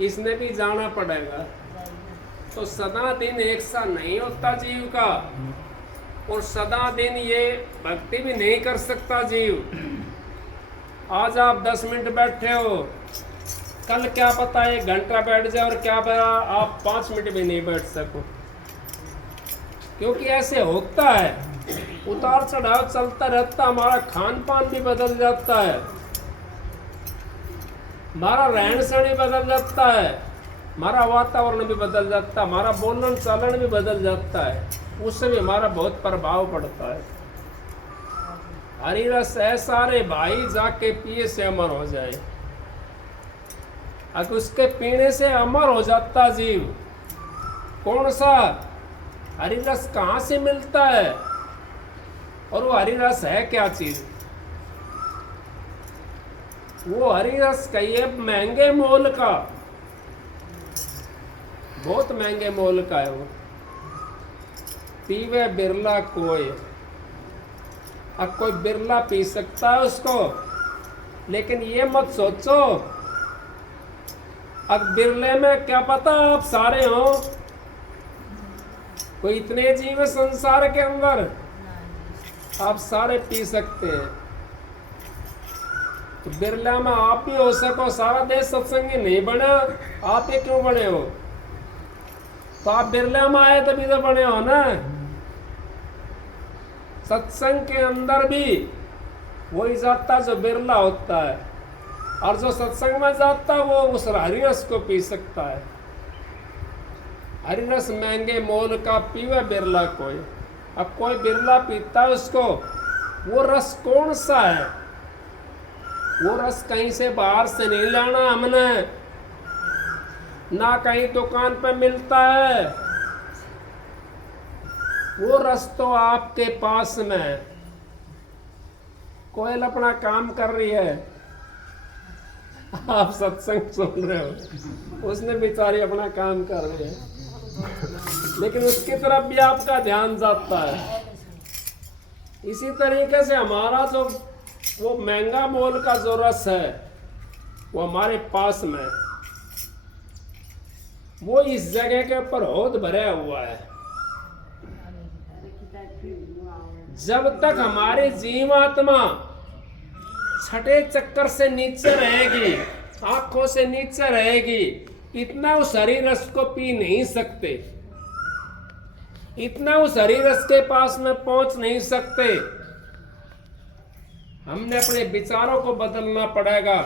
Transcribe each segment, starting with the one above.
इसने भी जाना पड़ेगा। तो सदा दिन एक सा नहीं होता जीव का, और सदा दिन ये भक्ति भी नहीं कर सकता जीव। आज आप 10 मिनट बैठे हो, कल क्या पता 1 घंटा बैठ जाए, और क्या पता आप 5 मिनट भी नहीं बैठ सको। क्योंकि ऐसे होता है, उतार चढ़ाव चलता रहता, हमारा खान पान भी बदल जाता है, हमारा रहन सहन भी बदल जाता है, हमारा वातावरण भी बदल जाता है, हमारा बोलन चालन भी बदल जाता है, उससे भी हमारा बहुत प्रभाव पड़ता है। हरि रस है सारे भाई, जाके पिए से अमर हो जाए। अगर उसके पीने से अमर हो जाता जीव, कौन सा हरि रस कहाँ से मिलता है, और वो हरि रस है क्या चीज? वो हरि रस कहिए महंगे मोल का, बहुत महंगे मोल का है वो। पीवे बिरला कोई, अब कोई बिरला पी सकता है उसको, लेकिन ये मत सोचो अब बिरले में क्या पता आप सारे हो। कोई इतने जीव है संसार के अंदर, आप सारे पी सकते हैं। तो बिरला में आप भी हो सको, सारा देश सत्संगी नहीं बना, आप ये क्यों बने हो? तो आप बिरला में आए तभी तो बने हो ना। सत्संग के अंदर भी वही जाता जो बिरला होता है, और जो सत्संग में जाता है वो उस हरिरस को पी सकता है। हरिरस महंगे मोल का, पीवे बिरला कोई। अब कोई बिरला पीता है उसको, वो रस कौन सा है? वो रस कहीं से बाहर से नहीं लाना हमने, ना कहीं दुकान पे मिलता है। वो रस तो आपके पास में है। कोयल अपना काम कर रही है, आप सत्संग सुन रहे हो, उसने बेचारी अपना काम कर रही है, लेकिन उसकी तरफ भी आपका ध्यान जाता है। इसी तरीके से हमारा जो वो महंगा मोल का जो रस है, वो हमारे पास में, वो इस जगह के ऊपर होद भरा हुआ है। जब तक हमारी जीवात्मा छठे चक्कर से नीचे रहेगी, आंखों से नीचे रहेगी, इतना उस हरि रस को पी नहीं सकते, इतना उस हरि रस के पास में पहुंच नहीं सकते। हमने अपने विचारों को बदलना पड़ेगा।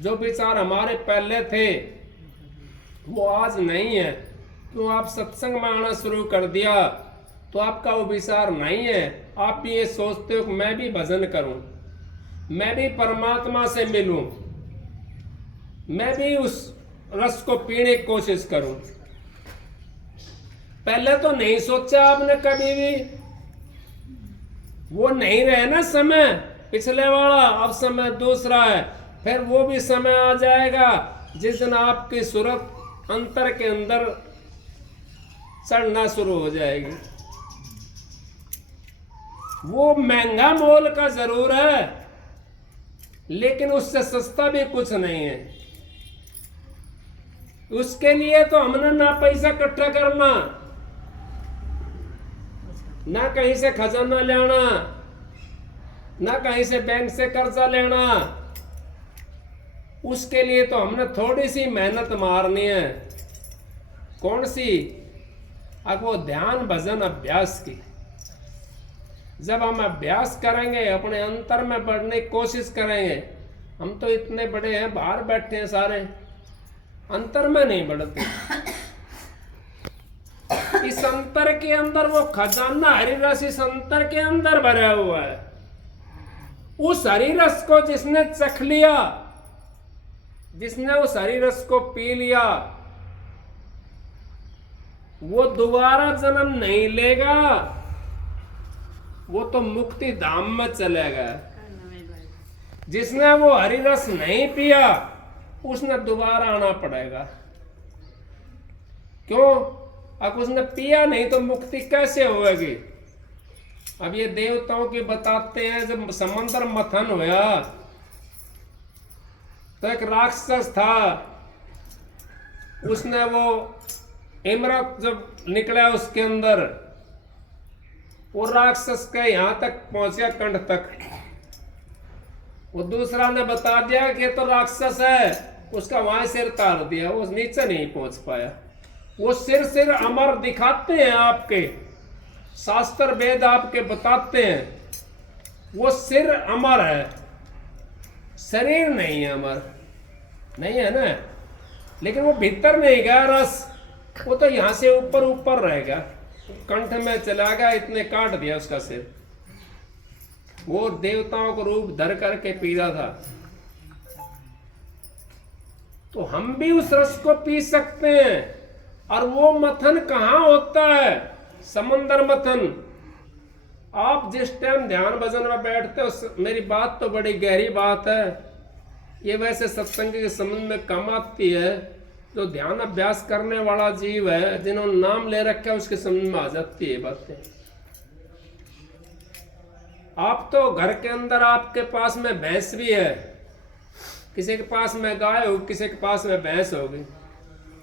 जो विचार हमारे पहले थे वो आज नहीं है। तो आप सत्संग में आना शुरू कर दिया तो आपका वो विचार नहीं है। आप भी ये सोचते हो कि मैं भी भजन करूं, मैं भी परमात्मा से मिलूं, मैं भी उस रस को पीने की कोशिश करूं। पहले तो नहीं सोचा आपने कभी भी, वो नहीं रहे ना समय पिछले वाला, अब समय दूसरा है। फिर वो भी समय आ जाएगा जिस दिन आपकी सूरत अंतर के अंदर चढ़ना शुरू हो जाएगी। वो महंगा मोल का जरूर है, लेकिन उससे सस्ता भी कुछ नहीं है। उसके लिए तो हमने ना पैसा इकट्ठा करना, ना कहीं से खजाना लेना, ना कहीं से बैंक से कर्जा लेना। उसके लिए तो हमने थोड़ी सी मेहनत मारनी है। कौन सी? अब वो ध्यान भजन अभ्यास की। जब हम अभ्यास करेंगे, अपने अंतर में बढ़ने की कोशिश करेंगे। हम तो इतने बड़े हैं, बाहर बैठे हैं सारे, अंतर में नहीं बढ़ते। इस अंतर के अंदर वो खजाना हरि रस इस अंतर के अंदर भरा हुआ है। उस हरि रस को जिसने चख लिया, जिसने उस हरि रस को पी लिया, वो दोबारा जन्म नहीं लेगा, वो तो मुक्ति धाम में चलेगा। जिसने वो हरि रस नहीं पिया, उसने दोबारा आना पड़ेगा। क्यों? अब उसने पिया नहीं तो मुक्ति कैसे होगी? अब ये देवताओं की बताते हैं, जब समंदर मथन होया तो एक राक्षस था, उसने वो इमरत जब निकला उसके अंदर, वो राक्षस के यहां तक पहुंच गया, कंठ तक। वो दूसरा ने बता दिया कि ये तो राक्षस है, उसका वहां सिर तार दिया, वो नीचे नहीं पहुंच पाया। वो सिर अमर दिखाते हैं, आपके शास्त्र वेद आपके बताते हैं, वो सिर अमर है, शरीर नहीं है, अमर नहीं है ना। लेकिन वो भीतर नहीं गया रस, वो तो यहां से ऊपर ऊपर रह गया, कंठ में चला गया, इतने काट दिया उसका सिर। वो देवताओं को रूप धर करके पी रहा था। तो हम भी उस रस को पी सकते हैं। और वो मथन कहाँ होता है? समंदर मथन। आप जिस टाइम ध्यान भजन में बैठते हो, मेरी बात तो बड़ी गहरी बात है, ये वैसे सत्संग के संबंध में कम आती है। जो ध्यान अभ्यास करने वाला जीव है, जिन्होंने नाम ले रखा है, उसके संबंध में आ जाती है बातें। आप तो घर के अंदर आपके पास में भैंस भी है, किसी के पास में गाय हो, किसी के पास में भैंस होगी।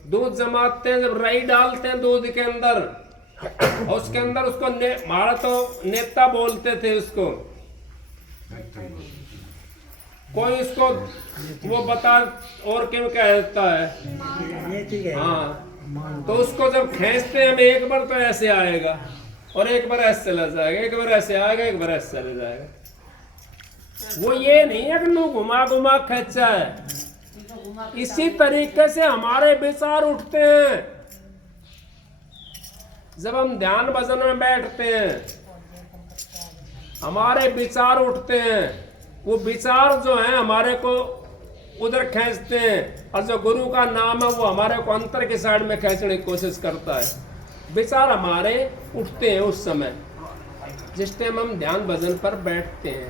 दूध जमाते हैं, जब रई डालते हैं दूध के अंदर, और उसके अंदर उसको हमारा तो नेता बोलते थे उसको, कोई उसको वो बता और क्यों कहता है। हाँ, तो उसको जब खींचते हैं हम, एक बार तो ऐसे आएगा और एक बार ऐसे चला जाएगा, एक बार ऐसे आएगा, एक बार ऐसे चले जाएगा। वो ये नहीं है कि घुमा घुमा खींचा है। इसी तरीके से हमारे विचार उठते हैं जब हम ध्यान भजन में बैठते हैं, हमारे विचार उठते हैं। वो विचार जो है हमारे को उधर खींचते हैं, और जो गुरु का नाम है वो हमारे को अंतर के साइड में खींचने की कोशिश करता है। विचार हमारे उठते हैं उस समय जिस टाइम हम ध्यान भजन पर बैठते हैं।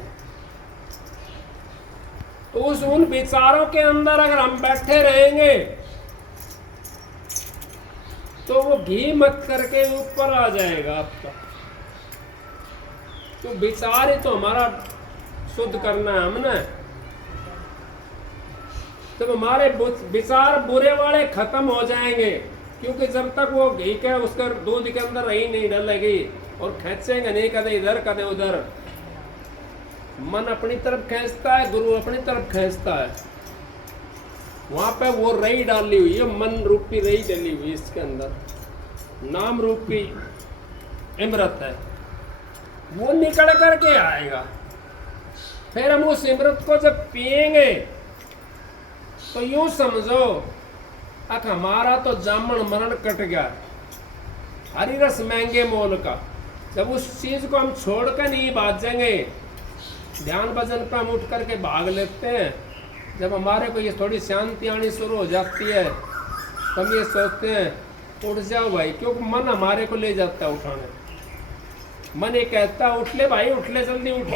तो उन विचारों के अंदर अगर हम बैठे रहेंगे तो वो घी मत करके ऊपर आ जाएगा आपका। तो विचार ही तो हमारा शुद्ध करना है हमने। तो हमारे विचार बुरे वाले खत्म हो जाएंगे, क्योंकि जब तक वो घी के उसका दूध के अंदर रही नहीं डलेगी, और खींचेंगे नहीं, कदे इधर कदे उधर। मन अपनी तरफ खींचता है, गुरु अपनी तरफ खींचता है। वहां पे वो रई डाली हुई है, मन रूपी रई डाली हुई, इसके अंदर नाम रूपी इमरत है, वो निकल करके आएगा। फिर हम उस इमरत को जब पिएंगे तो यूं समझो अक हमारा तो जामन मरण कट गया, हरी रस महंगे मोल का। जब उस चीज को हम छोड़ कर नहीं भाजेंगे, ध्यान भजन पर हम उठ करके भाग लेते हैं। जब हमारे को ये थोड़ी शांति आनी शुरू हो जाती है तो हम ये सोचते हैं उठ जाओ भाई, क्योंकि मन हमारे को ले जाता है उठाने। मन ये कहता है उठ ले भाई, उठ ले, जल्दी उठ,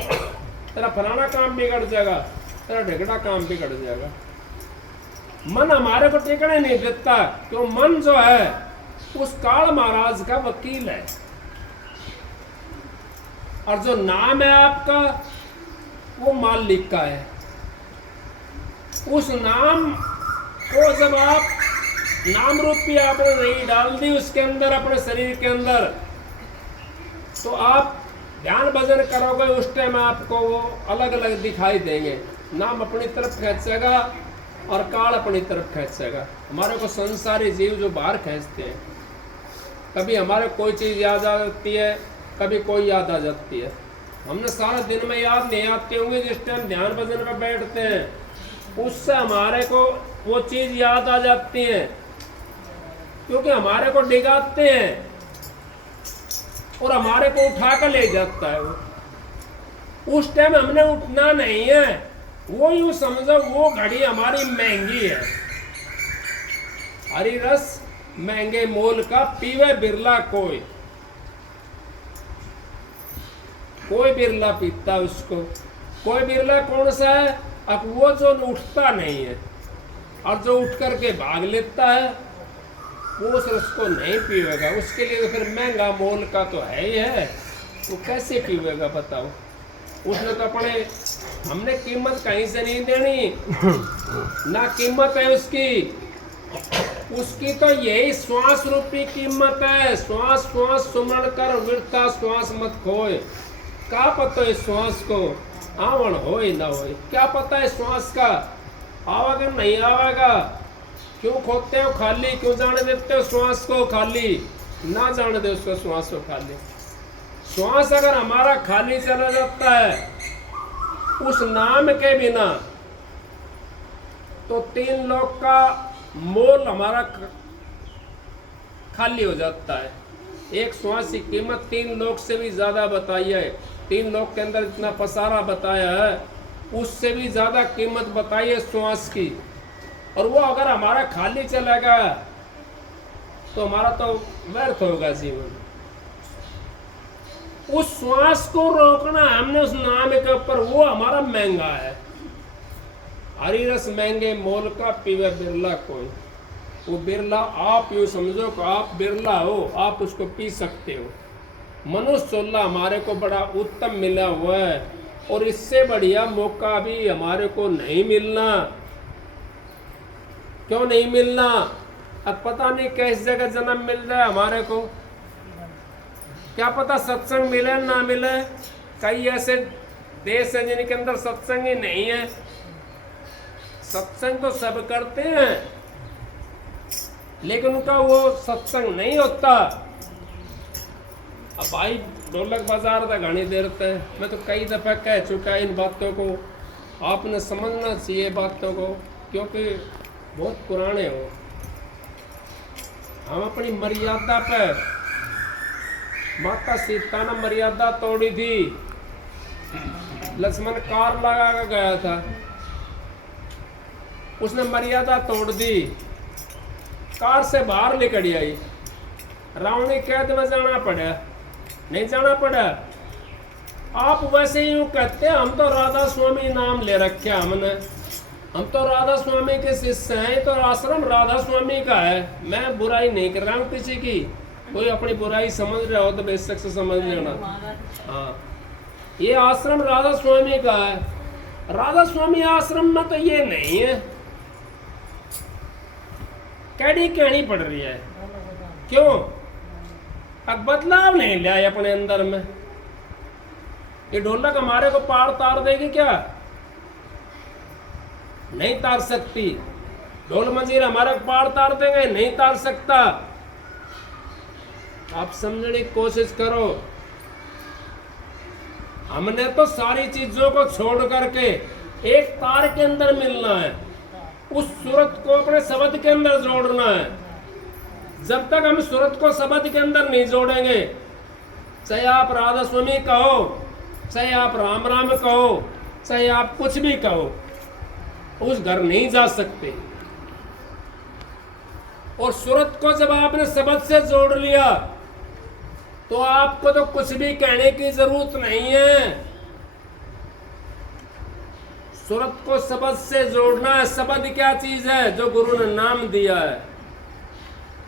तेरा फलाना काम बिगड़ जाएगा, तेरा ढेकड़ा काम बिगड़ जाएगा। मन हमारे को टिकने नहीं देता, क्यों? मन जो है उस काल महाराज का वकील है। और जो नाम है आपका वो मालिक का है। उस नाम को जब आप नाम रूपी आपने नहीं डाल दी उसके अंदर, अपने शरीर के अंदर, तो आप ध्यान भजन करोगे, उस टाइम आपको वो अलग अलग दिखाई देंगे। नाम अपनी तरफ खींचेगा और काल अपनी तरफ खींचेगा। हमारे को संसारी जीव जो बाहर खींचते हैं, कभी हमारे कोई चीज़ याद आ जाती है, कभी कोई याद आ जाती है। हमने सारा दिन में याद नहीं आती होंगी, जिस टाइम ध्यान भजन में बैठते हैं उससे हमारे को वो चीज़ याद आ जाती है, क्योंकि हमारे को डिगाते हैं और हमारे को उठा कर ले जाता है वो। उस टाइम हमने उठना नहीं है, वो यूं समझो वो घड़ी हमारी महंगी है। हरी रस महंगे मोल का, पीवे बिरला कोई बिरला पीता उसको। कोई बिरला कौन सा है? अब वो जो उठता नहीं है और जो उठ करके भाग लेता है, वो उस रस को नहीं पीवेगा। उसके लिए तो फिर महंगा मोल का तो है ही है, वो कैसे पीवेगा बताओ? उसने तो अपने हमने कीमत कहीं से नहीं देनी, ना कीमत है उसकी। उसकी तो यही श्वास रूपी कीमत है। श्वास श्वास सुमरण कर वृथा श्वास मत खोए। क्या पता है श्वास को आवन हो ना हो, क्या पता है श्वास का आवेगा नहीं आवेगा। क्यों खोते हो खाली, क्यों जाने देते हो श्वास को खाली, ना जाने दे उसको श्वास को खाली। श्वास अगर हमारा खाली चला जाता है उस नाम के बिना, तो 3 लोक का मोल हमारा खाली हो जाता है। एक श्वास की कीमत 3 लोक से भी ज्यादा बताई है। 3 लोक के अंदर इतना पसारा बताया है, उससे भी ज्यादा कीमत बताई है श्वास की। और वो अगर हमारा खाली चलेगा तो हमारा तो व्यर्थ होगा जीवन। उस श्वास को रोकना हमने उस नाम के ऊपर, वो हमारा महंगा है। हरी रस महंगे मोल का पीवे बिरला कोई। वो बिरला आप यूं समझो कि आप बिरला हो, आप उसको पी सकते हो। मनुष्य सोल्ला हमारे को बड़ा उत्तम मिला हुआ है, और इससे बढ़िया मौका भी हमारे को नहीं मिलना। क्यों नहीं मिलना? अब पता नहीं किस जगह जन्म मिल जाए हमारे को, क्या पता सत्संग मिले ना मिले। कई ऐसे देश हैं जिनके अंदर सत्संग ही नहीं है। सत्संग तो सब करते हैं, लेकिन उनका वो सत्संग नहीं होता। अब भाई ढोलक बाजार था घनी देर तक, मैं तो कई दफा कह चुका इन बातों को। आपने समझना चाहिए बातों को, क्योंकि बहुत पुराने हो। हम अपनी मर्यादा पे, माता सीता ने मर्यादा तोड़ी थी। लक्ष्मण कार लगा कर गया था, उसने मर्यादा तोड़ दी, कार से बाहर निकल आई। रावण ने कैद में जाना पड़ा, नहीं जाना पड़ा। आप वैसे ही यूं कहते हैं, हम तो राधा स्वामी नाम ले रखे हमने, हम तो राधा स्वामी के शिष्य हैं, तो आश्रम राधा स्वामी का है। मैं बुराई नहीं कर रहा हूँ किसी की, कोई अपनी बुराई समझ रहा हो तो बेशक से समझ लेना। हाँ, ये आश्रम राधा स्वामी का है। राधा स्वामी आश्रम में तो ये नहीं है। कैडी कहनी पड़ रही है, क्यों? अब बदलाव नहीं लिया है अपने अंदर में। ये ढोलक हमारे को पार तार देगी क्या? नहीं तार सकती। ढोल मंजीर हमारे पार तार देंगे? नहीं तार सकता। आप समझने की कोशिश करो। हमने तो सारी चीजों को छोड़ करके एक तार के अंदर मिलना है, उस सूरत को अपने शब्द के अंदर जोड़ना है। जब तक हम सूरत को शब्द के अंदर नहीं जोड़ेंगे, चाहे आप राधा स्वामी कहो, चाहे आप राम राम कहो, चाहे आप कुछ भी कहो, उस घर नहीं जा सकते। और सूरत को जब आपने शब्द से जोड़ लिया तो आपको तो कुछ भी कहने की जरूरत नहीं है। सूरत को शब्द से जोड़ना है। शब्द क्या चीज है? जो गुरु ने नाम दिया है,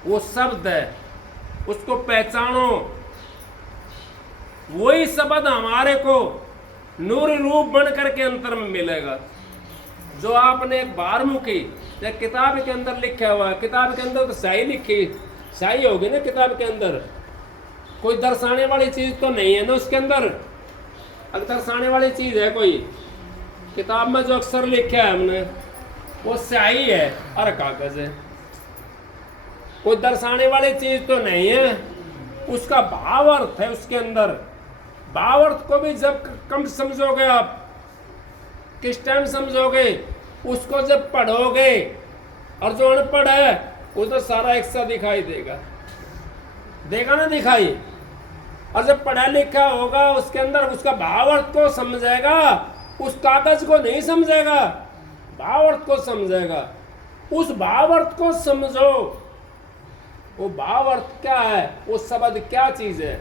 वो शब्द है, उसको पहचानो। वही शब्द हमारे को नूर रूप बन करके अंतर में मिलेगा। जो आपने बारमुखी या किताब के अंदर लिखा हुआ है, किताब के अंदर तो स्याही लिखी, स्याही होगी ना किताब के अंदर, कोई दर्शाने वाली चीज तो नहीं है ना उसके अंदर। अगर दर्शाने वाली चीज है कोई, किताब में जो अक्षर लिखा है हमने वो स्याही है और कागज है, कोई दर्शाने वाली चीज तो नहीं है। उसका भाव अर्थ है उसके अंदर। भाव अर्थ को भी जब कम समझोगे आप, किस टाइम समझोगे? उसको जब पढ़ोगे। और जो अनपढ़ है वो तो सारा एक सा दिखाई देगा, देगा ना दिखाई। और जब पढ़ा लिखा होगा उसके अंदर उसका भाव अर्थ को समझेगा, उस कागज को नहीं समझेगा, भाव अर्थ को समझेगा। उस भाव अर्थ को समझो। वो भाव अर्थ क्या है? वो शब्द क्या चीज है?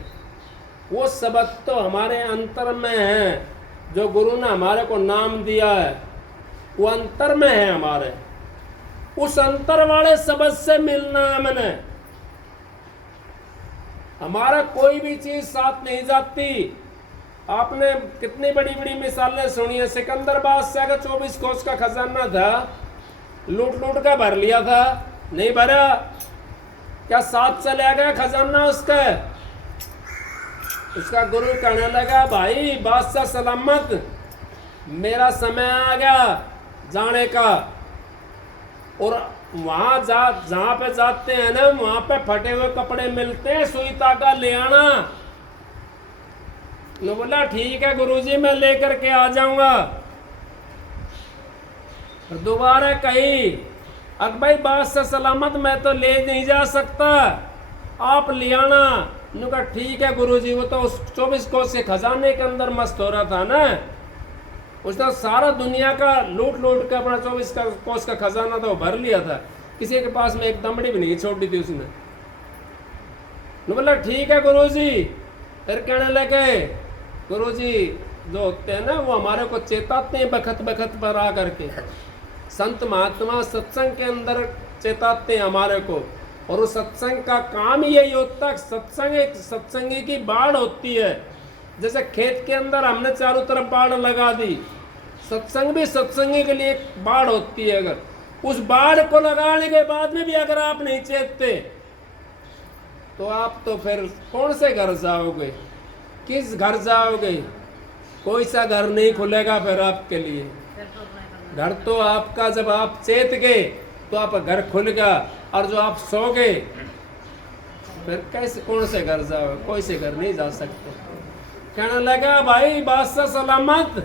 वो शब्द तो हमारे अंतर में है। जो गुरु ने हमारे को नाम दिया है वो अंतर में है हमारे। उस अंतर वाले शब्द से मिलना है मैंने। हमारा कोई भी चीज साथ नहीं जाती। आपने कितनी बड़ी बड़ी मिसालें सुनी है। सिकंदर बादशाह का 24 कोस का खजाना था, लूट लूट का भर लिया था, नहीं भरा। क्या साथ चला गया खजाना उसका? उसका गुरु कहने लगा, भाई बादशाह सलामत, मेरा समय आ गया जाने का। और वहां जहां पे जाते हैं ना, वहां पे फटे हुए कपड़े मिलते हैं, सुई तागा ले आना। ने बोला ठीक है गुरुजी, मैं लेकर के आ जाऊंगा। दोबारा कही, अब भाई बादशाह सलामत, मैं तो ले नहीं जा सकता, आप ले आना। ने कहा ठीक है गुरुजी। वो तो उस 24 कोस के खजाने के अंदर मस्त हो रहा था ना, उसने सारा दुनिया का लूट लूट के अपना 24 कोस का खजाना तो भर लिया था, किसी के पास में एक दमड़ी भी नहीं छोड़ी थी उसने। बोला ठीक है गुरुजी। फिर कहने लगे, गुरुजी जो होते हैं ना, वो हमारे को चेताते हैं बखत बखत पर आ करके। संत महात्मा सत्संग के अंदर चेताते हैं हमारे को, और उस सत्संग का काम यही होता है। सत्संग एक सत्संगी की बाढ़ होती है। जैसे खेत के अंदर हमने चारों तरफ बाढ़ लगा दी, सत्संग भी सत्संगी के लिए एक बाढ़ होती है। अगर उस बाढ़ को लगाने के बाद में भी अगर आप नहीं चेतते, तो आप तो फिर कौन से घर जाओगे, किस घर जाओगे? कोई सा घर नहीं खुलेगा फिर आपके लिए। घर तो आपका जब आप चेत गए तो आपका घर खुल गया, और जो आप सो गए फिर कैसे, कौन से घर जाओ? कोई से घर नहीं जा सकते। कहने लगा, भाई बादशाह सलामत,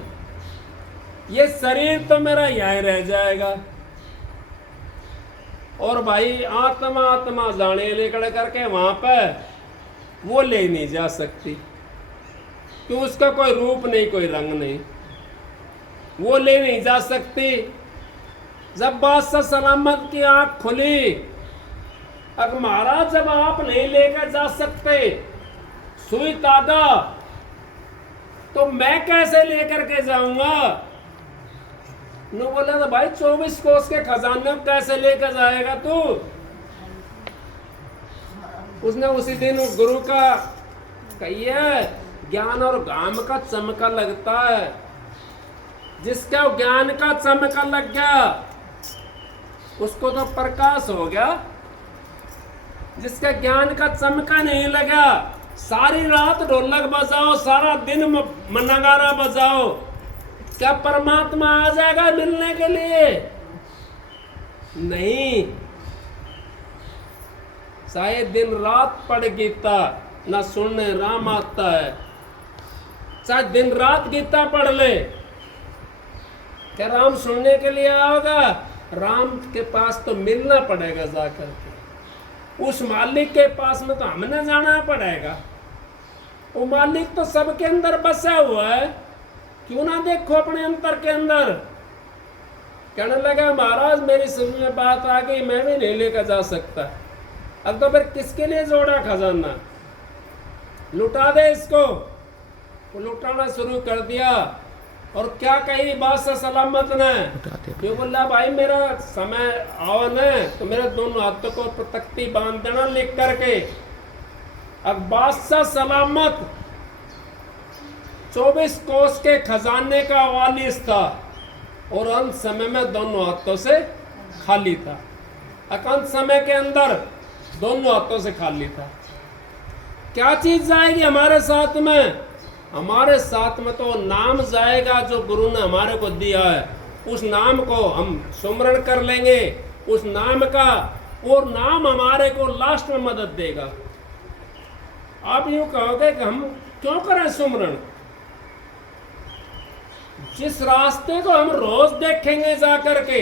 ये शरीर तो मेरा यहीं रह जाएगा, और भाई आत्मा आत्मा जाने लेकर करके वहां पर वो ले नहीं जा सकती, क्यों? उसका कोई रूप नहीं, कोई रंग नहीं, वो ले नहीं जा सकती। जब बादशाह सलामत की आंख खुली, अब महाराज जब आप नहीं लेकर जा सकते सुई तागा, तो मैं कैसे लेकर के जाऊंगा? नो बोला तो भाई 24 कोस के खजाने में कैसे लेकर जाएगा तू? उसने उसी दिन गुरु का कहिए, ज्ञान और घाम का चमका लगता है। जिसका ज्ञान का चमका लग गया उसको तो प्रकाश हो गया। जिसका ज्ञान का चमका नहीं लगा, सारी रात ढोलक बजाओ, सारा दिन नगारा बजाओ, क्या परमात्मा आ जाएगा मिलने के लिए? नहीं। शायद दिन रात पढ़ गीता ना सुनने राम आता है, चाहे दिन रात गीता पढ़ ले, क्या राम सुनने के लिए आओगा? राम के पास तो मिलना पड़ेगा जाकर के, उस मालिक के पास में तो हमने जाना पड़ेगा। वो मालिक तो सबके अंदर बसा हुआ है, क्यों ना देखो अपने अंतर के अंदर। कहने लगा, महाराज मेरी समझ में बात आ गई, मैं भी नहीं लेकर जा सकता। अब तो फिर किसके लिए जोड़ा खजाना? लुटा दे इसको। वो लुटाना शुरू कर दिया। और क्या कही बादशाह सलामत ने? क्यों बोला, भाई मेरा समय आओ न, तो मेरे दोनों हाथों को तख्ती बांध देना लिख करके। अब बादशाह सलामत 24 कोस के खजाने का वालिस था, और अंत समय में दोनों हाथों से खाली था। अंत समय के अंदर दोनों हाथों से खाली था। क्या चीज जाएगी हमारे साथ में? हमारे साथ में तो नाम जाएगा जो गुरु ने हमारे को दिया है। उस नाम को हम सुमरण कर लेंगे, उस नाम का, और नाम हमारे को लास्ट में मदद देगा। आप यूं कहोगे कि हम क्यों करें सुमरण? जिस रास्ते को हम रोज देखेंगे जाकर के,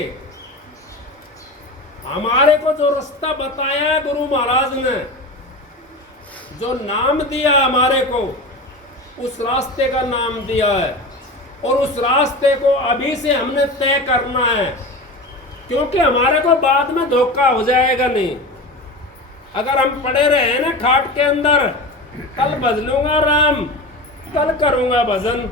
हमारे को जो रास्ता बताया है गुरु महाराज ने, जो नाम दिया हमारे को, उस रास्ते का नाम दिया है, और उस रास्ते को अभी से हमने तय करना है, क्योंकि हमारे को बाद में धोखा हो जाएगा नहीं। अगर हम पड़े रहे ना खाट के अंदर, कल बदलूंगा राम, कल करूंगा भजन,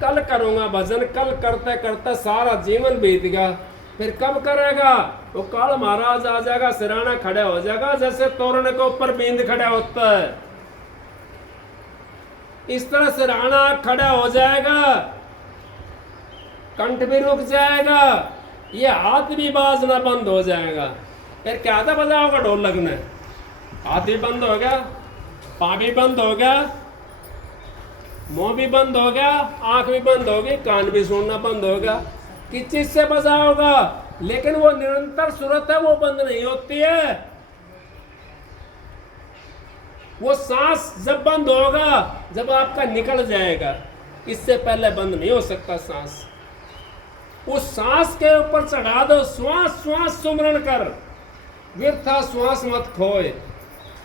कल करूंगा भजन, कल करते करते सारा जीवन बीत गया, फिर कब करेगा? वो काल महाराज आ जाएगा, सिराना खड़ा हो जाएगा, जैसे तोरण के ऊपर बींद खड़ा होता है। इस तरह से राणा खड़ा हो जाएगा, कंठ भी रुक जाएगा, ये हाथ भी बाजना बंद हो जाएगा। फिर क्या था बजाओगा ढोलक ने? हाथ भी बंद हो गया, पाँव भी बंद हो गया, मुंह भी बंद हो गया, आंख भी बंद हो गई, कान भी सुनना बंद हो गया। किस चीज से बजाओगा? लेकिन वो निरंतर सूरत है, वो बंद नहीं होती है। वो सांस जब बंद होगा, जब आपका निकल जाएगा, इससे पहले बंद नहीं हो सकता सांस। उस सांस के ऊपर चढ़ा दो, श्वास श्वास सुमरण कर, व्यर्था श्वास मत खोए।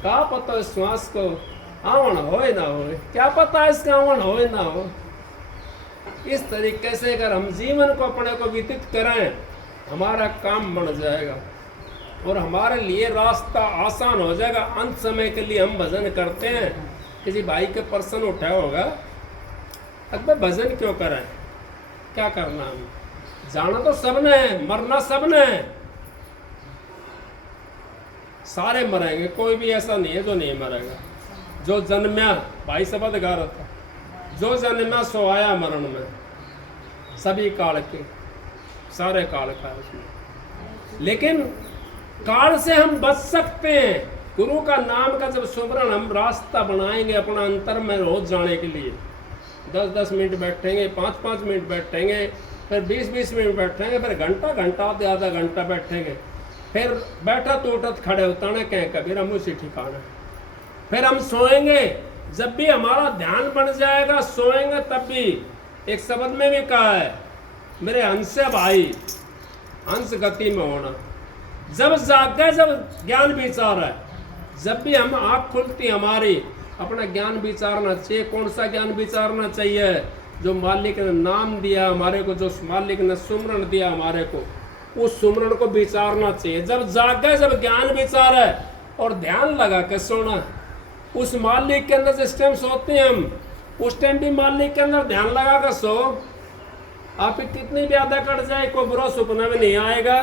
क्या पता इस श्वास को आवन होए ना होए, क्या पता इसका आवन होए ना हो। इस तरीके से अगर हम जीवन को अपने को व्यतीत करें, हमारा काम बन जाएगा और हमारे लिए रास्ता आसान हो जाएगा। अंत समय के लिए हम भजन करते हैं। किसी भाई के प्रश्न उठाया होगा, अगर भजन क्यों करें, क्या करना? हम जाना तो सबने है, मरना सबने है, सारे मरेंगे, कोई भी ऐसा नहीं है जो नहीं मरेगा। जो जन्म्या, भाई शब्द गा रहा था, जो जन्म्या सो आया मरण में, सभी काल के, सारे काल का है उसमें। लेकिन काल से हम बच सकते हैं। गुरु का नाम का जब सुमरण हम रास्ता बनाएंगे अपना अंतर में रोज जाने के लिए, 10-10 मिनट बैठेंगे, 5-5 मिनट बैठेंगे, फिर 20-20 मिनट बैठेंगे, फिर घंटा घंटा आधा घंटा बैठेंगे, फिर बैठत उठत खड़े उतारना कहें कबीर हम उसी ठिकाना। फिर हम सोएंगे, जब भी हमारा ध्यान बन जाएगा, सोएंगे तब भी। एक शब्द में भी कहा है, मेरे हंस भाई, हंस गति में होना। जब जागे, जब ज्ञान विचार है, जब भी हम आँख खुलती हमारी, अपना ज्ञान विचारना चाहिए। कौन सा ज्ञान विचारना चाहिए? जो मालिक ने नाम दिया हमारे को, जो मालिक ने सुमरण दिया हमारे को, उस सुमरण को विचारना चाहिए। जब जागे, जब ज्ञान विचार है और ध्यान लगा के सोना, उस मालिक के अंदर जिस टाइम सोते हैं हम, उस टाइम भी मालिक के अंदर ध्यान लगा कर सो। आप कितनी भी आधा कट जाए, कोई बुरा सपना में नहीं आएगा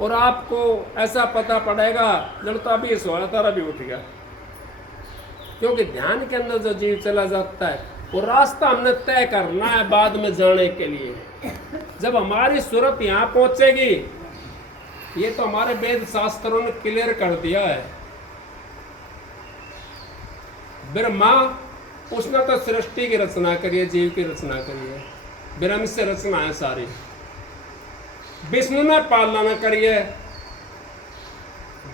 और आपको ऐसा पता पड़ेगा जब तो अभी सोया था अभी उठ गया। क्योंकि ध्यान के अंदर जो जीव चला जाता है, वो रास्ता हमने तय करना है बाद में जाने के लिए। जब हमारी सूरत यहाँ पहुंचेगी, ये तो हमारे वेद शास्त्रों ने क्लियर कर दिया है। ब्रह्मा, उसने तो सृष्टि की रचना करी है, जीव की रचना करी है, ब्रह्म से रचना है सारी। विष्णु ने पालना करी है,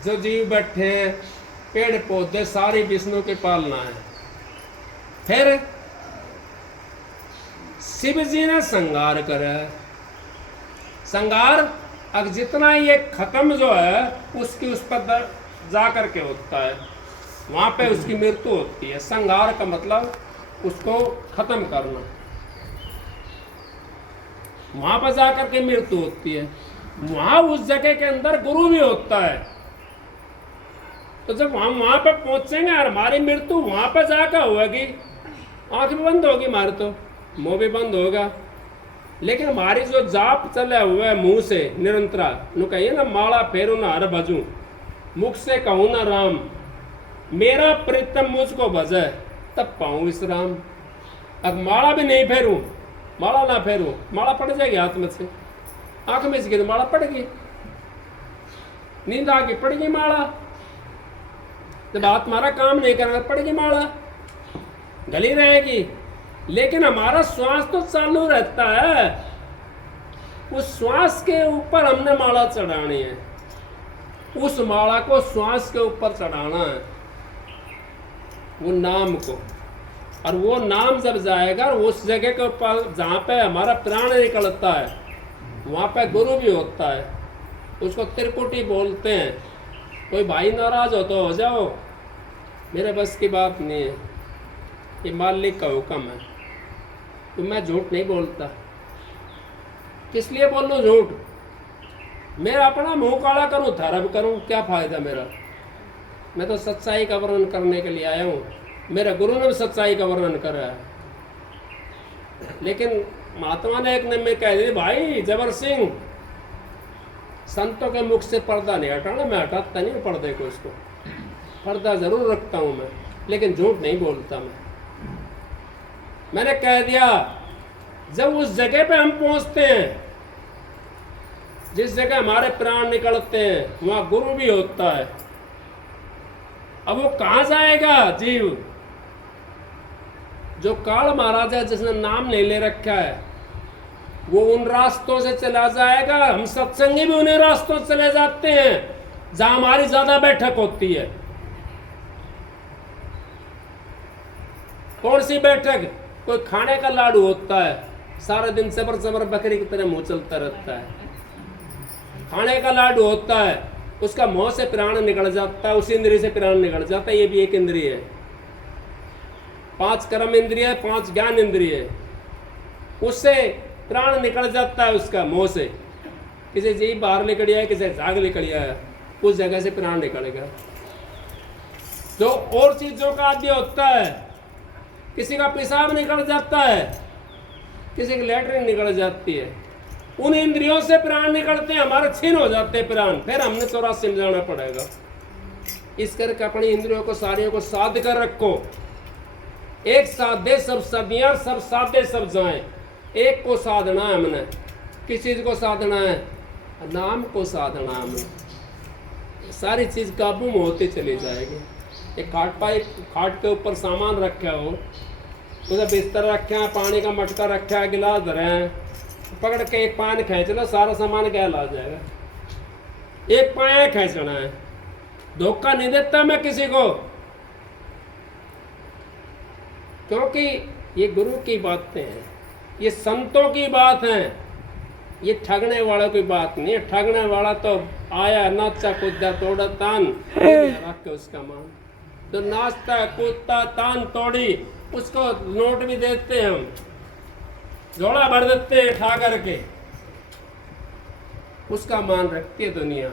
जो जीव बैठे हैं, पेड़ पौधे, सारी विष्णु की पालना है। फिर शिव जी ने संगार करा है। संगार अब जितना ये खत्म जो है, उसकी उस पर जा करके होता है, वहां पे उसकी मृत्यु होती है। संगार का मतलब उसको खत्म करना, वहां पर जाकर के मृत्यु होती है। वहां उस जगह के अंदर गुरु भी होता है। तो जब हम वहां पर पहुंचेंगे और हमारी मृत्यु वहां पर जाकर होगी, आंख भी बंद होगी हमारी, तो मुंह भी बंद होगा, लेकिन हमारी जो जाप चले हुए है मुंह से निरंतरा, नु कहिए ना, माला फेरू ना हर भजू, मुख से कहूँ ना राम, मेरा प्रीतम मुझको भजे तब पाऊँ विश्राम। अब माला भी नहीं फेरूं, माला ना फेरूं, माला पड़ जाएगी हाथ में से, आंख में से तो माला पड़ेगी, नींद आके पड़ेगी माला, जब हाथ हमारा काम नहीं करेगा पड़ेगी माला, गली रहेगी। लेकिन हमारा श्वास तो चालू रहता है, उस श्वास के ऊपर हमने माला चढ़ानी है, उस माला को श्वास के ऊपर चढ़ाना है, वो नाम को। और वो नाम जब जाएगा, उस जगह के ऊपर जहाँ पे हमारा प्राण निकलता है, वहाँ पे गुरु भी होता है, उसको त्रिकुटी बोलते हैं। कोई भाई नाराज हो तो हो जाओ, मेरे बस की बात नहीं है, ये मालिक का हुक्म है। तो मैं झूठ नहीं बोलता, किस लिए बोल लूँ झूठ? मैं अपना मुंह काला करूँ, धर्म करूँ, क्या फायदा मेरा? मैं तो सच्चाई का वर्णन करने के लिए आया हूँ। मेरे गुरु ने भी सच्चाई का वर्णन करा है। लेकिन महात्मा ने एक ने मैं कह दी, भाई जबर सिंह, संतों के मुख से पर्दा नहीं हटाना। मैं हटाता नहीं पर्दे को, इसको पर्दा जरूर रखता हूँ मैं। लेकिन झूठ नहीं बोलता मैंने कह दिया, जब उस जगह पे हम पहुंचते हैं जिस जगह हमारे प्राण निकलते हैं, वहां गुरु भी होता है। अब वो कहां जाएगा जीव? जो काल महाराज है, जिसने नाम नहीं ले रखा है, वो उन रास्तों से चला जाएगा। हम सत्संगी भी उन्हीं रास्तों से चले जाते हैं जहां हमारी ज्यादा बैठक होती है। कौन सी बैठक? कोई खाने का लाडू होता है, सारा दिन सबर सबर बकरी की तरह मुंह चलता रहता है। खाने का लाडू होता है, उसका मुंह से प्राण निकल जाता है, उसी इंद्रिय से प्राण निकल जाता है। ये भी एक इंद्रिय है। 5 कर्म इंद्रिय है, 5 ज्ञान इंद्रिय है, उससे प्राण निकल जाता है उसका मुंह से। किसी जीभ बाहर निकल आया, किसी झाग निकल आया, उस जगह से प्राण निकलेगा। जो और चीजों का आदि होता है, किसी का पेशाब निकल जाता है, किसी की लैट्रिन निकल जाती है, उन इंद्रियों से प्राण निकलते हैं, हमारे छीन हो जाते हैं प्राण। फिर हमने 84 में जाना पड़ेगा। इस करके अपनी इंद्रियों को सारियों को साध कर रखो। एक साधे सब सदियां, सब साधे सब जाएं। एक को साधना है हमने। किस चीज को साधना है? नाम को साधना है हमें। सारी चीज काबू में होती चली जाएगी। एक खाट के ऊपर सामान रखा हो, उधर बिस्तर रखे हैं, पानी का मटका रखा है, गिलास धरे हैं, पकड़ के एक पान खींच लो, सारा सामान गैल आ जाएगा। एक पाया खींचना है। धोखा नहीं देता मैं किसी को, क्योंकि ये गुरु की बातें हैं, ये संतों की बात है, ये ठगने वालों की बात नहीं है। ठगने वाला तो आया, नाचा, कूदा, तोड़ा, तान रख के उसका मान। तो नाचता, कूदता, तान तोड़ी, उसको नोट भी देते हैं हम, झोला भर देते हैं खा करके, उसका मान रखती है दुनिया।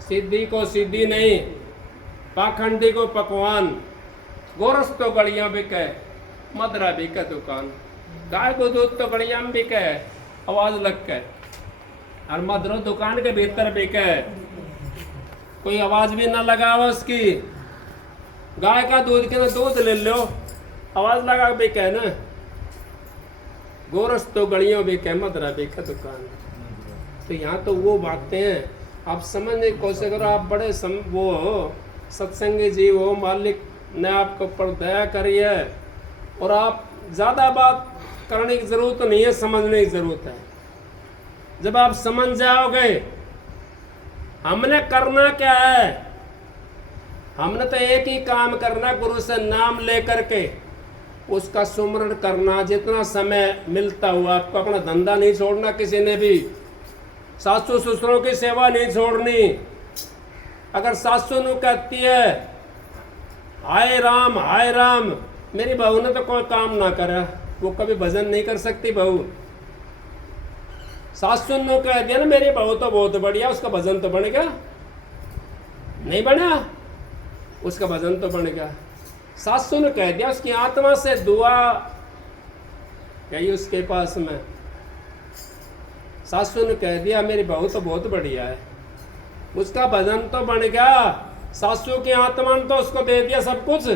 सिद्धि को सिद्धि नहीं, पाखंडी को पकवान, गोरस तो गलियां बिके, मदरा बिके दुकान, गाय को दूध तो गलियां में बिके, आवाज लग के, और मदरो दुकान के भीतर बिके, कोई आवाज भी ना लगावा उसकी। गाय का दूध के दूध ले लो, आवाज लगा बिके ना। गोरस तो गलियों बिके, मदरा बिके दुकान। तो यहाँ तो वो बातें हैं, आप समझने की कोशिश करो। आप बड़े वो हो, सत्संगी जीव हो, मालिक ने आपके ऊपर दया करी है, और आप ज़्यादा बात करने की ज़रूरत नहीं है, समझने की ज़रूरत है। जब आप समझ जाओगे हमने करना क्या है, हमने तो एक ही काम करना, गुरु से नाम लेकर के उसका सुमरण करना। जितना समय मिलता हुआ आपको, अपना धंधा नहीं छोड़ना किसी ने भी, सासू ससुरों की सेवा नहीं छोड़नी। अगर सासू नु कहती है हाय राम, मेरी बहू ने तो कोई काम ना करा, वो कभी भजन नहीं कर सकती बहू। सासू नु कह दिया ना मेरी बहू तो बहुत बढ़िया, उसका भजन तो बनेगा नहीं बना, उसका भजन तो बनेगा। सासू ने कह दिया, उसकी आत्मा से दुआ गई उसके पास में, सासू ने कह दिया मेरी बहू तो बहुत बढ़िया है, उसका भजन तो बन गया। सासू की आत्मा ने तो उसको दे दिया सब कुछ।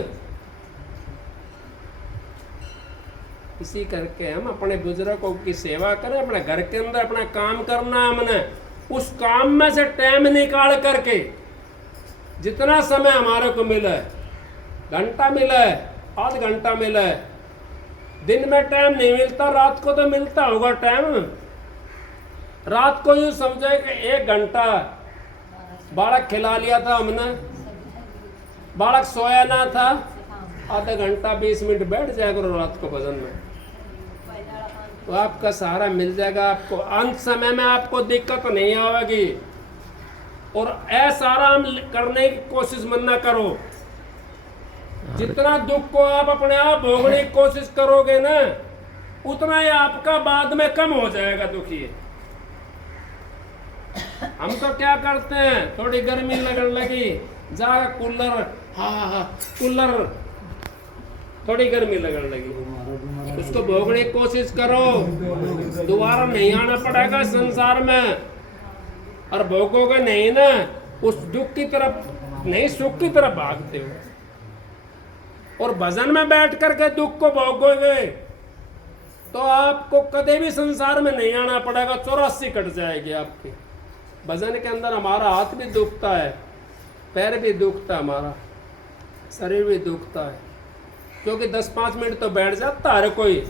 इसी करके हम अपने बुजुर्गों की सेवा करें, अपने घर के अंदर अपना काम करना है हमने। उस काम में से टाइम निकाल करके, जितना समय हमारे को मिले, घंटा मिले, आध घंटा मिले, दिन में टाइम नहीं मिलता, रात को तो मिलता होगा टाइम। रात को यूँ समझे कि 1 घंटा बालक खिला लिया था हमने, बालक सोया ना था, आधा घंटा 20 मिनट बैठ जाया करो रात को भजन में, तो आपका सहारा मिल जाएगा। आपको अंत समय में आपको दिक्कत नहीं आएगी। और ऐसा आराम करने की कोशिश मत ना करो। जितना दुख को आप अपने आप भोगने की कोशिश करोगे ना, उतना ही आपका बाद में कम हो जाएगा दुखी। हम तो क्या करते हैं, थोड़ी गर्मी लगने लगी, जा कूलर, कूलर, थोड़ी गर्मी लगने लगी, उसको भोगने की कोशिश करो। दोबारा नहीं आना पड़ेगा संसार में, और भोगोगे नहीं ना, उस दुख की तरफ नहीं, सुख की तरफ भागते हो। और भजन में बैठ करके दुख को भोगोगे तो आपको कभी भी संसार में नहीं आना पड़ेगा, 84 कट जाएगी आपकी। भजन के अंदर हमारा हाथ भी दुखता है, पैर भी दुखता है, हमारा शरीर भी दुखता है, क्योंकि 10-5 मिनट तो बैठ जाता है हर कोई।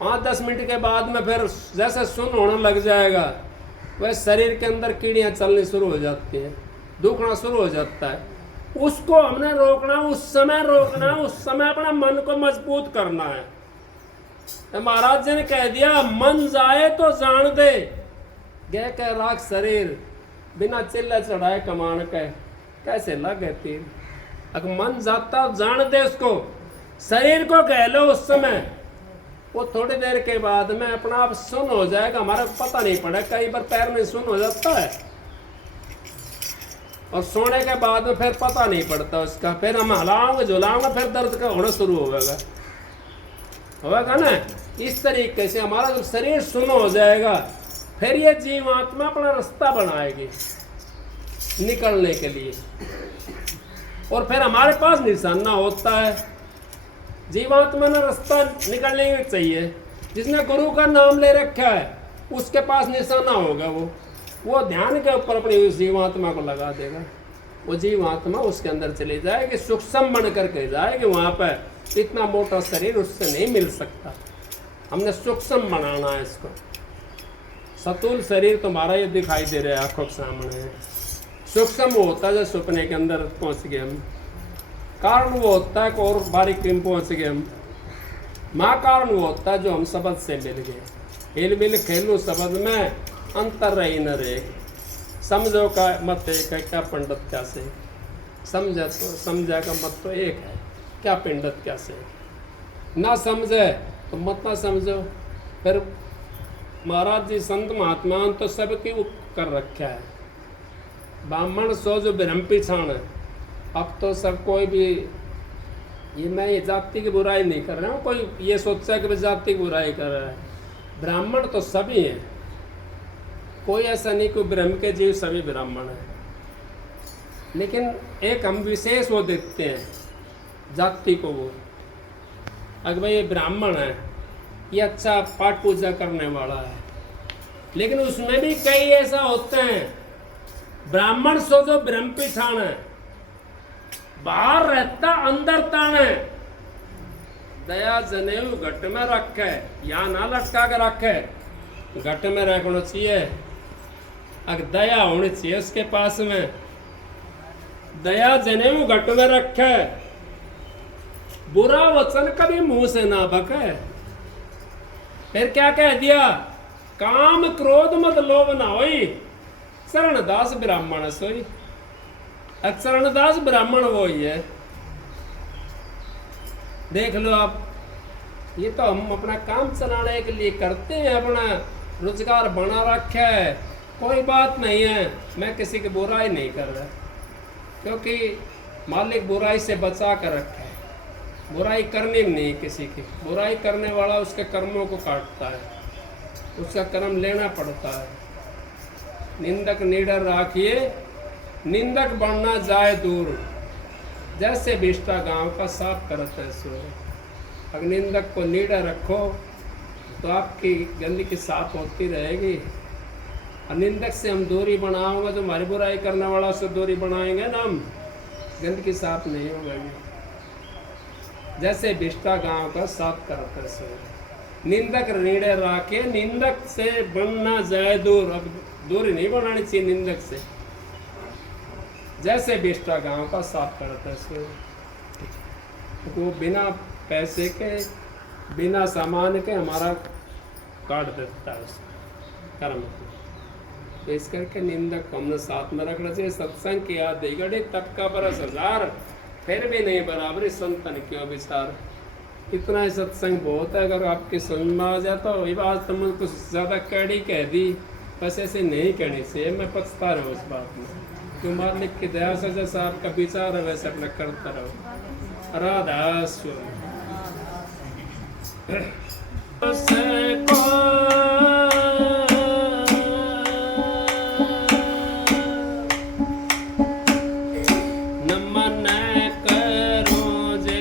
5-10 मिनट के बाद में फिर जैसे सुन्न होने लग जाएगा, वह शरीर के अंदर कीड़ियाँ चलनी शुरू हो जाती हैं, दुखना शुरू हो जाता है। उसको हमने रोकना, उस समय रोकना, उस समय अपना मन को मजबूत करना है। तो महाराज जी ने कह दिया, मन जाए तो जान दे, गए कह राख शरीर, बिना चिल्ला चढ़ाए कमान के कैसे लगे तीर। अगर मन जाता जान दे उसको, शरीर को कह लो उस समय, वो थोड़ी देर के बाद में अपना आप सुन हो जाएगा, हमारा पता नहीं पड़ा। कई बार पैर में सुन हो जाता है और सोने के बाद में फिर पता नहीं पड़ता उसका, फिर हम हिलाओगे झुलाओगे फिर दर्द का होना शुरू होगा ना। इस तरीके से हमारा जब शरीर सुन हो जाएगा, फिर ये जीवात्मा अपना रास्ता बनाएगी निकलने के लिए, और फिर हमारे पास निशाना होता है। जीवात्मा ने रास्ता निकलने ही चाहिए। जिसने गुरु का नाम ले रखा है उसके पास निशाना होगा, वो ध्यान के ऊपर अपनी उस जीवात्मा को लगा देगा, वो जीवात्मा उसके अंदर चली जाएगी, सूक्ष्म बन करके जाएगी वहाँ पर। इतना मोटा शरीर उससे नहीं मिल सकता, हमने सूक्ष्म बनाना है इसको। सतुल शरीर तुम्हारा ये दिखाई दे रहा है आंखों के सामने, सूक्ष्म वो होता है जो सपने के अंदर पहुँच गए हम, कारण वो होता है कि और बारीकी में पहुँच गए हम, माँ कारण वो होता है जो हम शब्द से मिल गए। हिल मिल खेलू शब्द में अंतर रही न रे, समझो का मत एक है क्या पंडित क्या से, समझा का मत तो एक है क्या पंडित क्या से, ना समझे तो मत ना समझो। फिर महाराज जी संत महात्मा तो सबकी कर रखा है, ब्राह्मण सो जो ब्रह्म पिछाण है। अब तो सब कोई भी, ये मैं ये जाति की बुराई नहीं कर रहा हूँ, कोई ये सोचा कि जाति की बुराई कर रहा है, ब्राह्मण तो सभी हैं, कोई ऐसा नहीं कोई ब्रह्म के जीव सभी ब्राह्मण हैं। लेकिन एक हम विशेष वो देखते हैं जाति को, वो अगर भाई ये ब्राह्मण है, ये अच्छा पाठ पूजा करने वाला है, लेकिन उसमें भी कई ऐसा होते हैं ब्राह्मण सो जो ब्रह्म पिछाण है, बाहर रहता अंदर तान है, दया जनेऊ घट में रखे, यहाँ ना लटका के रखे, घट में रखना चाहिए। अगर दया होनी चाहिए उसके पास में, दया जनेऊ घट में रखे, बुरा वचन कभी मुंह से ना बके। फिर क्या कह दिया, काम क्रोध मत लोभ ना होई, शरणदास ब्राह्मण सोई। शरणदास ब्राह्मण वो ही है। देख लो आप, ये तो हम अपना काम चलाने के लिए करते हैं, अपना रोजगार बना रखा है, कोई बात नहीं है, मैं किसी की बुराई नहीं कर रहा, क्योंकि मालिक बुराई से बचा कर रखा है, बुराई करनी नहीं किसी की। बुराई करने वाला उसके कर्मों को काटता है, उसका कर्म लेना पड़ता है। निंदक निडर राखिए, निंदक बढ़ना जाए दूर, जैसे बिष्टा गांव का साफ करता है सूर। अगर निंदक को निडर रखो तो आपकी गंदगी साफ होती रहेगी, और निंदक से हम दूरी बनाओगे तो हमारी बुराई करने वाला से दूरी बनाएंगे ना हम, गंदगी साफ नहीं होगी। जैसे बिष्टा गांव का साफ करता है सूर। निंदक निडर राखे, निंदक से बनना जाए दूर, अब दूरी नहीं बनानी चाहिए निंदक से, जैसे बिष्टा गांव का साफ करता है। वो बिना पैसे के बिना सामान के हमारा काट देता है कर्म को। इस करके निंदक हमने साथ में रखना चाहिए। सत्संग की याद दे गड़े तब का बरस हजार, फिर भी नहीं बराबरी संतन क्यों विचार। इतना ही सत्संग बहुत है, अगर आपकी समझ में आ जाता तो ये बात तो मुझे कुछ ज़्यादा कड़ी कह दी, बस ऐसे नहीं कहनी चाहिए। मैं पछता रहा उस बात में, क्यों मालिक की दया से जैसा आपका विचार है वैसे अपना करता रहो। राधा स्वामी नमन करो जे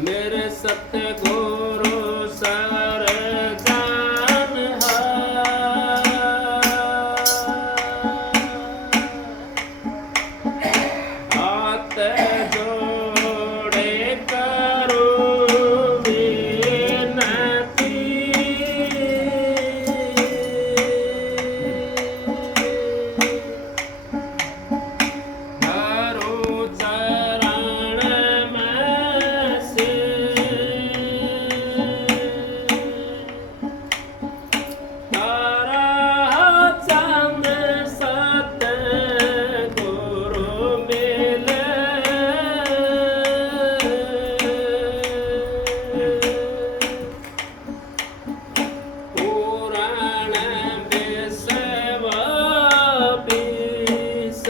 मेरे सतगुरु सर हाथ जोड़े करूं विनती, करूं चरण में तारा चंद सतगुरु मिले, पुराण विषवा बीस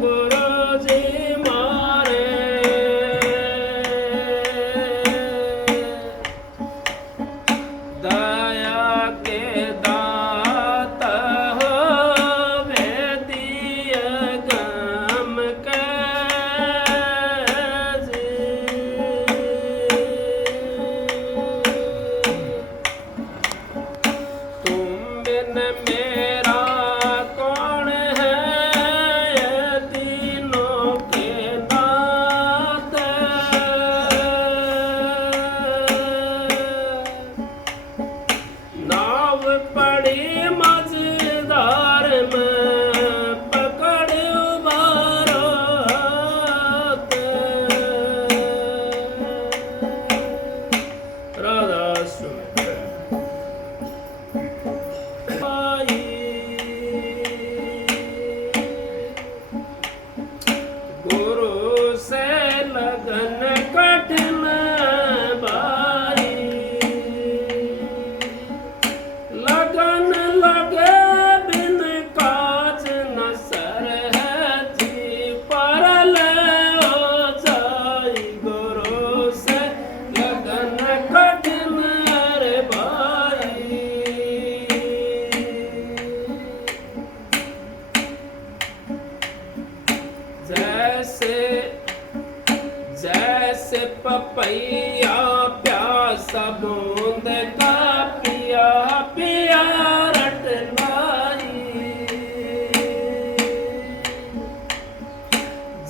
गुरु जी मारे, दया के दाता हो वेदीय गम के जी। तुम बिन मेरा कौन है, ये तीनों के नाथ, नाव पड़ी मझधार में पकड़ उबारो हाथ। राधा आई गुरु से लगन कठिन भाई, लगन लगे बिन काज न सरहती, परल हो जाई गुरु से लगन कठिन रे भाई। जैसे जैसे पपैया प्यासा बूंद का पिया पिया रट लाई,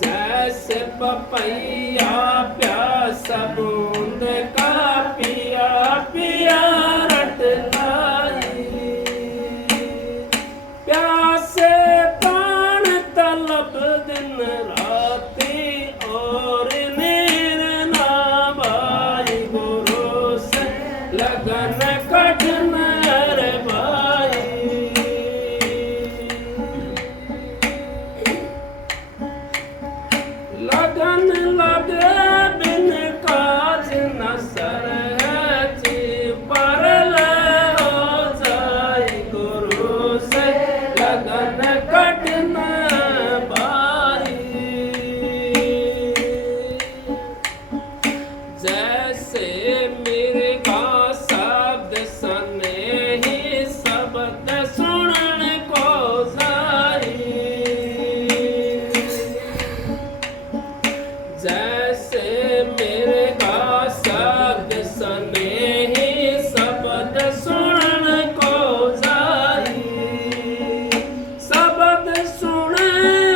जैसे पपैया प्यासा बूंद का पिया पिया रट लाई, प्यासे प्राण तलब दिन राती और नीर ना भाई, गुरु से लगन कठिन रे भाई। लगन लगे बिन काज न सरहती, परल हो जाई गुरु से लगन कठिन भाई। जैसे मृगा शब्द सने ही शब्द सुनन को जाई, जैसे मृगा शब्द सने ही शब्द सुनन को जाई, शब्द सुने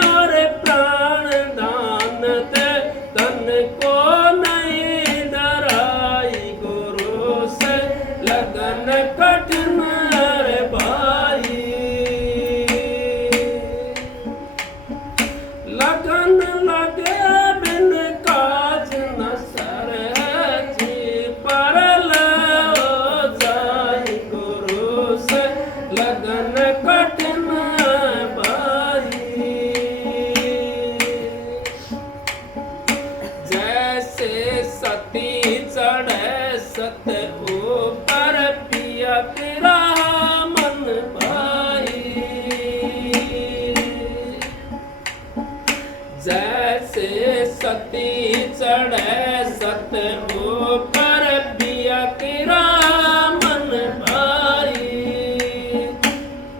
और प्राण दान दे तन को नहीं डराई, गुरु से लगन कठिन रे भाई। लगन लगे बिन काज न सरहती, परल हो जाई गुरु से लगन कठिन भाई। जैसे सती चढ़े सत ऊपर पिया तेरा मन भाई, जैसे सती चढ़े सत ऊपर पिया तेरा मन भाई,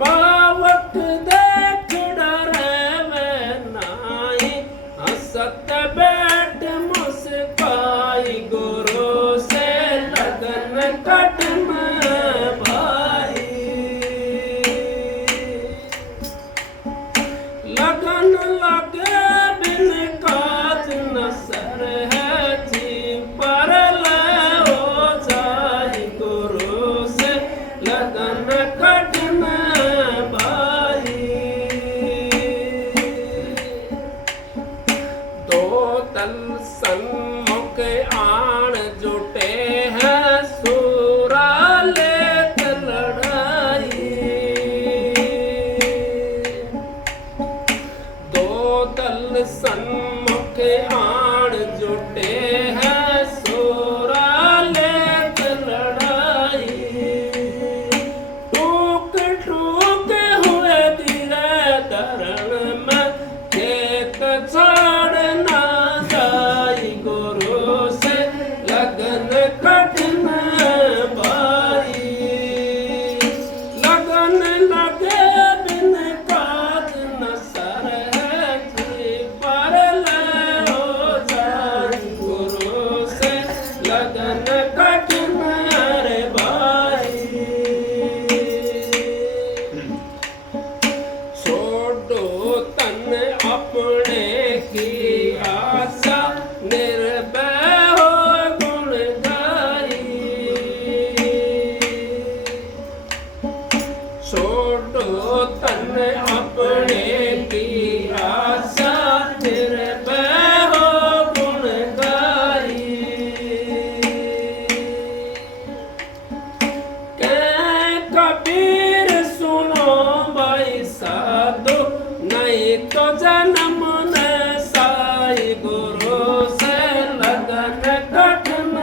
पावक देख डरे वे नाई, हंसत बैठ मुस्काई गुरु लगन कठिन रे भाई। छोड़ो तन अपने की आशा, निर्भय हो गुण गाई। छोड़ो तन अपने की आशा, निर्भय हो गुण गाई। कह कबीर सुनो भाई साधो, नहीं तो जन्म न साई। गुरु से लगन कठिन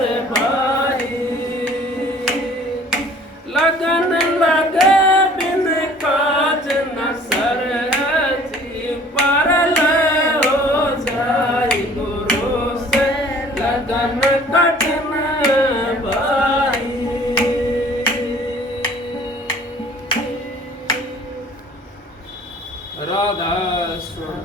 रे भाई। लगन लगे बिन काज न सर, जीव पर लय हो जाई। गुरु से लगन कठिन भाई।